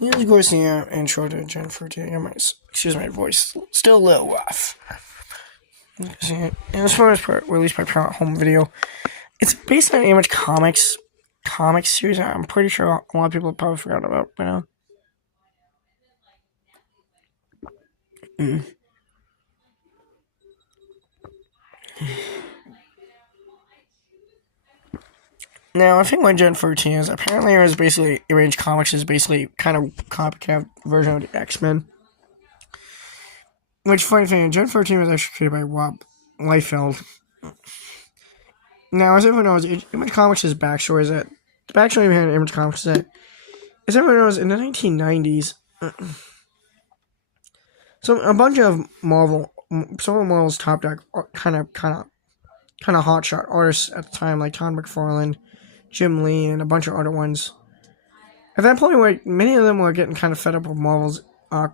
Here's of course the intro to Gen 14. Excuse my voice, still a little rough. And as far as released by Parent Home Video, it's based on an Image comic series. I'm pretty sure a lot of people probably forgot about by now. Now, I think what Gen 14 is, apparently it was basically, Image Comics is basically kind of copycat version of the X-Men. Which, funny thing, Gen 14 was actually created by Rob Liefeld. Now, as everyone knows, Image Comics' backstory is that, the backstory behind Image Comics is that, as everyone knows, in the 1990s, so a bunch of some of Marvel's top deck kind of hotshot artists at the time, like Todd McFarlane, Jim Lee, and a bunch of other ones. At that point, where many of them were getting kind of fed up with Marvel's, had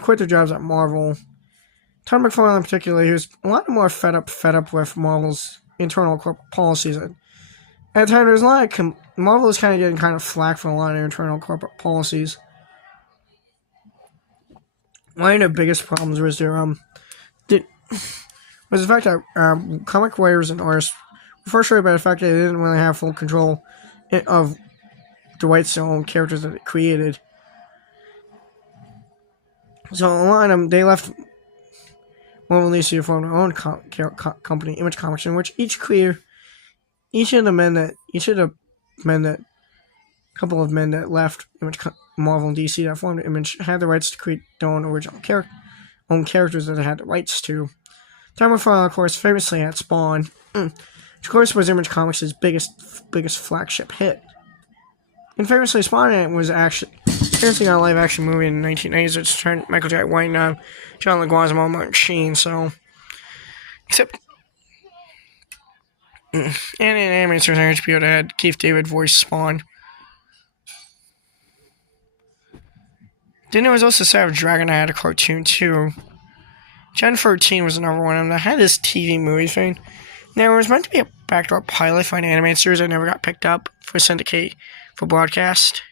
quit their jobs at Marvel. Todd McFarlane in particular, he was a lot more fed up with Marvel's internal corporate policies. At the time, there was a lot of Marvel was kind of getting kind of flack for a lot of their internal corporate policies. One of the biggest problems was the fact that comic writers and artists were frustrated by the fact that they didn't really have full control of the rights to their own characters that they created. So a lot of them, they left Marvel released to form their own company, Image Comics, in which each of the men that couple of men that left Marvel and DC that formed Image had the rights to create their own original characters that they had the rights to. Todd McFarlane, of course, famously had Spawn, which of course was Image Comics' biggest flagship hit. And famously, Spawn was actually got a live-action movie in the 1990s that starred Michael J. White and John Leguizamo and Martin Sheen, so... Except... And in animated series on HBO that had Keith David voice Spawn. Then there was also Savage Dragon that had a cartoon, too. Gen 13 was another one of them that had this TV movie thing. Now, it was meant to be a backdoor pilot for an animated series that never got picked up for syndicate for broadcast.